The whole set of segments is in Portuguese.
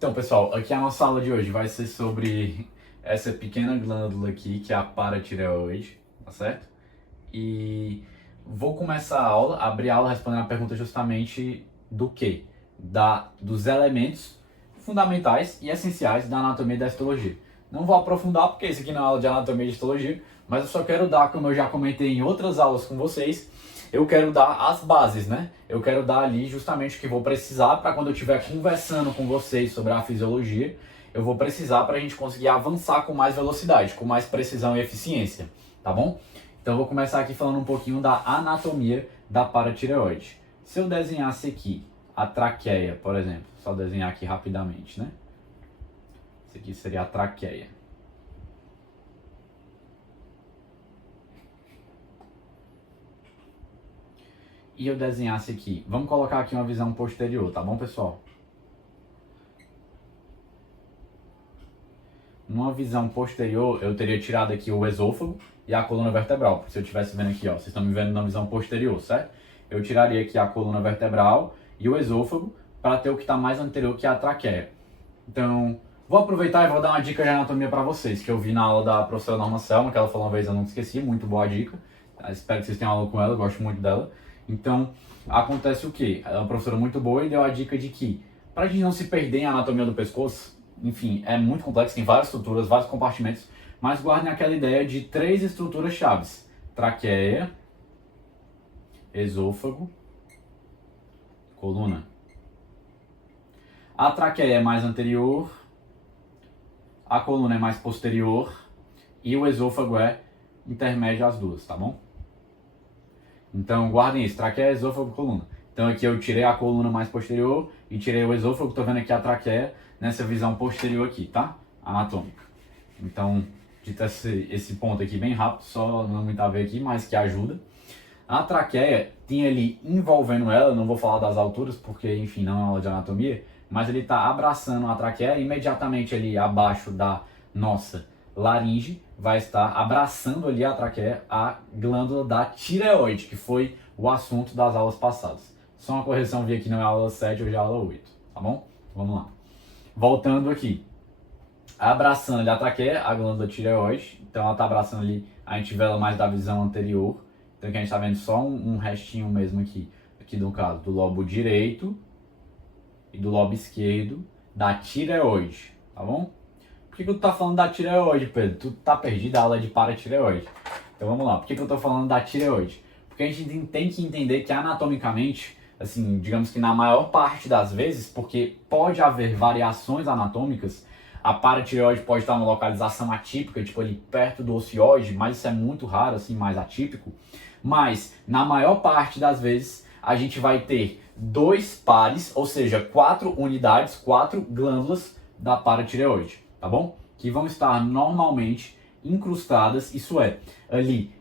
Então, pessoal, aqui a nossa aula de hoje vai ser sobre essa pequena glândula aqui, que é a paratireoide, tá certo? E vou começar a aula, abrir a aula respondendo a pergunta justamente do quê? Dos elementos fundamentais e essenciais da anatomia e da histologia. Não vou aprofundar porque isso aqui não é aula de anatomia e histologia, mas eu só quero dar, como eu já comentei em outras aulas com vocês, eu quero dar as bases, né? Eu quero dar ali justamente o que vou precisar para quando eu estiver conversando com vocês sobre a fisiologia, eu vou precisar para a gente conseguir avançar com mais velocidade, com mais precisão e eficiência, tá bom? Então eu vou começar aqui falando um pouquinho da anatomia da paratireoide. Se eu desenhasse aqui a traqueia, por exemplo, só desenhar aqui rapidamente, né? Isso aqui seria a traqueia. E eu desenhasse aqui, vamos colocar aqui uma visão posterior, tá bom, pessoal? Numa visão posterior, eu teria tirado aqui o esôfago e a coluna vertebral. Se eu estivesse vendo aqui, ó, vocês estão me vendo na visão posterior, certo? Eu tiraria aqui a coluna vertebral e o esôfago para ter o que está mais anterior, que é a traqueia. Então, vou aproveitar e vou dar uma dica de anatomia para vocês, que eu vi na aula da professora Norma Selma, que ela falou uma vez, eu não esqueci, muito boa dica. Espero que vocês tenham aula com ela, eu gosto muito dela. Então, acontece o quê? Ela é uma professora muito boa e deu a dica de que, para a gente não se perder em anatomia do pescoço, enfim, é muito complexo, tem várias estruturas, vários compartimentos, mas guardem aquela ideia de 3 estruturas chaves: traqueia, esôfago, coluna. A traqueia é mais anterior, a coluna é mais posterior e o esôfago é intermédio às duas, tá bom? Então guardem isso, traqueia, esôfago, coluna. Então aqui eu tirei a coluna mais posterior e tirei o esôfago, tô vendo aqui a traqueia nessa visão posterior aqui, tá? Anatômica. Então, dito esse ponto aqui bem rápido, só não muito a ver aqui, mas que ajuda. A traqueia tem ali envolvendo ela, não vou falar das alturas porque, enfim, não é aula de anatomia, mas ele está abraçando a traqueia imediatamente ali abaixo da nossa laringe, vai estar abraçando ali a traqueia, a glândula da tireoide, que foi o assunto das aulas passadas. Só uma correção, vi aqui não é aula 7, hoje é aula 8, tá bom? Vamos lá. Voltando aqui, abraçando ali a traqueia, a glândula tireoide, então ela está abraçando ali, a gente vê ela mais da visão anterior, então aqui a gente está vendo só um restinho mesmo aqui no caso, do lobo direito e do lobo esquerdo da tireoide, tá bom? Por que tu tá falando da tireoide, Pedro? Tu tá perdido, a aula é de paratireoide. Então vamos lá, por que eu tô falando da tireoide? Porque a gente tem que entender que anatomicamente, assim, digamos que na maior parte das vezes, porque pode haver variações anatômicas, a paratireoide pode estar numa localização atípica, tipo ali perto do ocioide, mas isso é muito raro, assim, mais atípico. Mas, na maior parte das vezes, a gente vai ter 2 pares, ou seja, 4 unidades, 4 glândulas da paratireoide, tá bom? Que vão estar normalmente incrustadas, isso é, ali,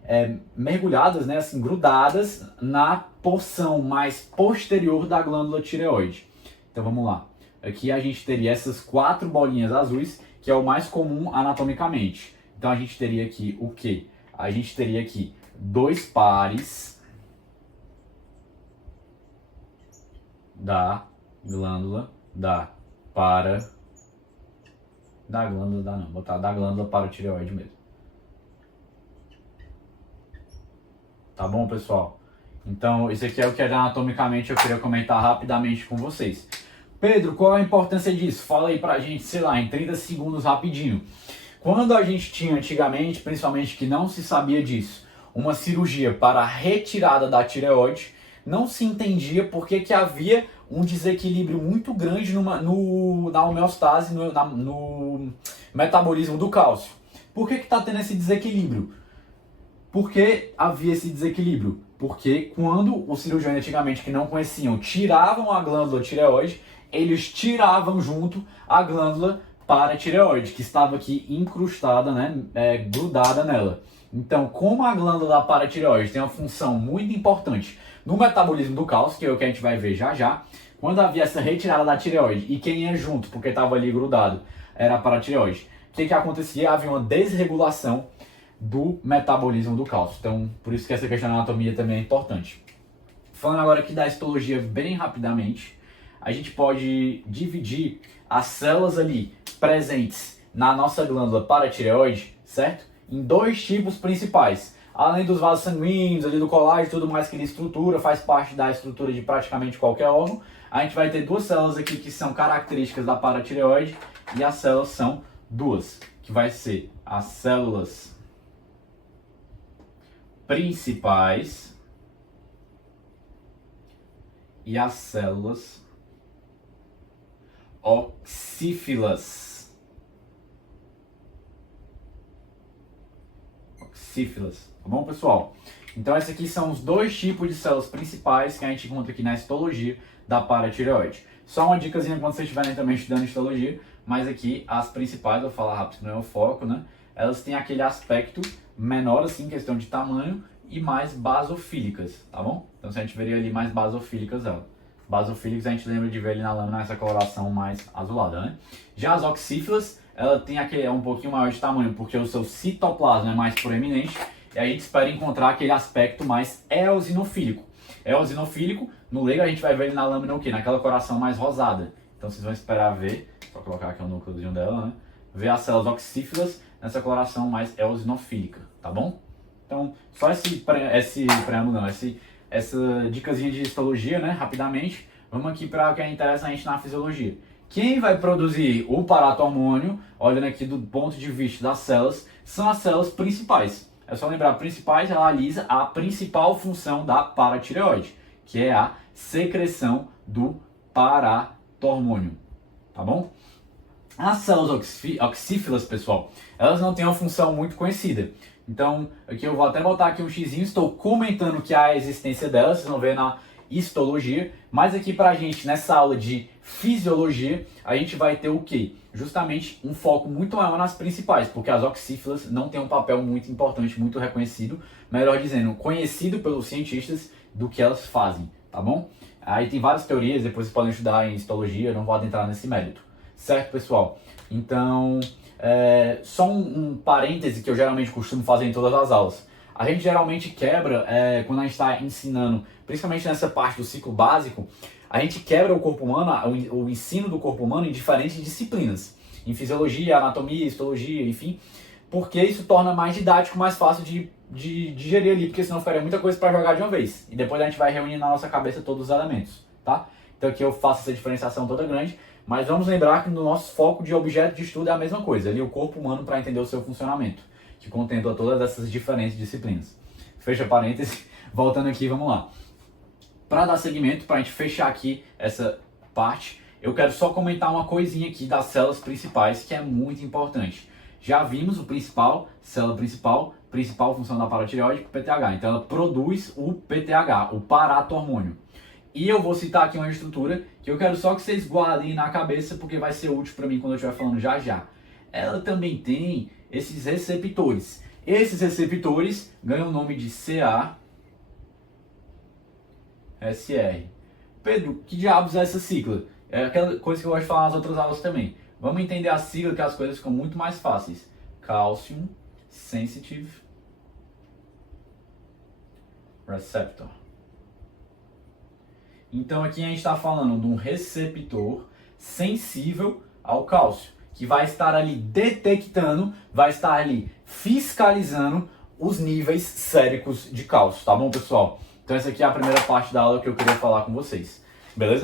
mergulhadas, né, assim, grudadas na porção mais posterior da glândula tireoide. Então vamos lá. Aqui a gente teria essas 4 bolinhas azuis, que é o mais comum anatomicamente. Então a gente teria aqui o quê? A gente teria aqui 2 pares da glândula botar da glândula paratireoide mesmo. Tá bom, pessoal? Então, isso aqui é o que anatomicamente eu queria comentar rapidamente com vocês. Pedro, qual a importância disso? Fala aí pra gente, sei lá, em 30 segundos rapidinho. Quando a gente tinha antigamente, principalmente que não se sabia disso, uma cirurgia para a retirada da tireoide, não se entendia por que havia um desequilíbrio muito grande na homeostase, no metabolismo do cálcio. Por que está tendo esse desequilíbrio? Por que havia esse desequilíbrio? Porque quando os cirurgiões antigamente que não conheciam tiravam a glândula tireoide, eles tiravam junto a glândula paratireoide, que estava aqui incrustada, né, grudada nela. Então, como a glândula da paratireoide tem uma função muito importante no metabolismo do cálcio, que é o que a gente vai ver já já, quando havia essa retirada da tireoide e quem ia junto, porque estava ali grudado, era a paratireoide, o que acontecia? Havia uma desregulação do metabolismo do cálcio. Então, por isso que essa questão da anatomia também é importante. Falando agora aqui da histologia bem rapidamente, a gente pode dividir as células ali presentes na nossa glândula paratireoide, certo? Em dois tipos principais. Além dos vasos sanguíneos, ali do colágeno e tudo mais que ele estrutura, faz parte da estrutura de praticamente qualquer órgão, a gente vai ter duas células aqui que são características da paratireoide, e as células são duas, que vai ser as células principais e as células oxífilas. Tá bom, pessoal? Então, esses aqui são os dois tipos de células principais que a gente encontra aqui na histologia da paratireoide. Só uma dicasinha quando vocês estiverem também estudando histologia, mas aqui as principais, vou falar rápido, não é o foco, né? Elas têm aquele aspecto menor, assim, questão de tamanho, e mais basofílicas, tá bom? Então, se a gente veria ali mais basofílicas, basofílicas a gente lembra de ver ali na lâmina essa coloração mais azulada, né? Já as oxífilas, ela tem aquele, um pouquinho maior de tamanho, porque o seu citoplasma é mais proeminente, e a gente espera encontrar aquele aspecto mais eosinofílico. Eosinofílico, no leigo a gente vai ver ele na lâmina o quê? Naquela coloração mais rosada. Então vocês vão esperar ver, só colocar aqui o núcleozinho dela, né? Ver as células oxífilas nessa coloração mais eosinofílica, tá bom? Então, só essa dicasinha de histologia, né? Rapidamente, vamos aqui para o que é interessante na fisiologia. Quem vai produzir o paratormônio, olhando aqui do ponto de vista das células, são as células principais. É só lembrar, principais realiza a principal função da paratireoide, que é a secreção do paratormônio, tá bom? As células oxífilas, pessoal, elas não têm uma função muito conhecida. Então, aqui eu vou até botar aqui um xizinho, estou comentando que há a existência delas, vocês vão ver na histologia, mas aqui pra gente, nessa aula de fisiologia, a gente vai ter o quê? Justamente um foco muito maior nas principais, porque as oxífilas não têm um papel muito importante, muito reconhecido, melhor dizendo, conhecido pelos cientistas do que elas fazem, tá bom? Aí tem várias teorias, depois vocês podem estudar em histologia, eu não vou adentrar nesse mérito, certo, pessoal? Então, só um parêntese que eu geralmente costumo fazer em todas as aulas. A gente geralmente quebra, quando a gente está ensinando, principalmente nessa parte do ciclo básico, a gente quebra o corpo humano, o ensino do corpo humano em diferentes disciplinas. Em fisiologia, anatomia, histologia, enfim, porque isso torna mais didático, mais fácil de digerir ali, porque senão ficaria muita coisa para jogar de uma vez. E depois a gente vai reunir na nossa cabeça todos os elementos, tá? Então aqui eu faço essa diferenciação toda grande, mas vamos lembrar que no nosso foco de objeto de estudo é a mesma coisa, ali o corpo humano para entender o seu funcionamento, que contempla todas essas diferentes disciplinas. Fecha parênteses, voltando aqui, vamos lá. Para dar seguimento, para a gente fechar aqui essa parte, eu quero só comentar uma coisinha aqui das células principais, que é muito importante. Já vimos o célula principal função da paratireoide, o PTH. Então ela produz o PTH, o paratormônio. E eu vou citar aqui uma estrutura que eu quero só que vocês guardem na cabeça, porque vai ser útil para mim quando eu estiver falando já já. Ela também tem esses receptores. Esses receptores ganham o nome de CASR. Pedro, que diabos é essa sigla? É aquela coisa que eu gosto de falar nas outras aulas também. Vamos entender a sigla, que as coisas ficam muito mais fáceis. Calcium Sensitive Receptor. Então aqui a gente está falando de um receptor sensível ao cálcio, que vai estar ali detectando, vai estar ali fiscalizando os níveis séricos de cálcio, tá bom, pessoal? Então essa aqui é a primeira parte da aula que eu queria falar com vocês, beleza?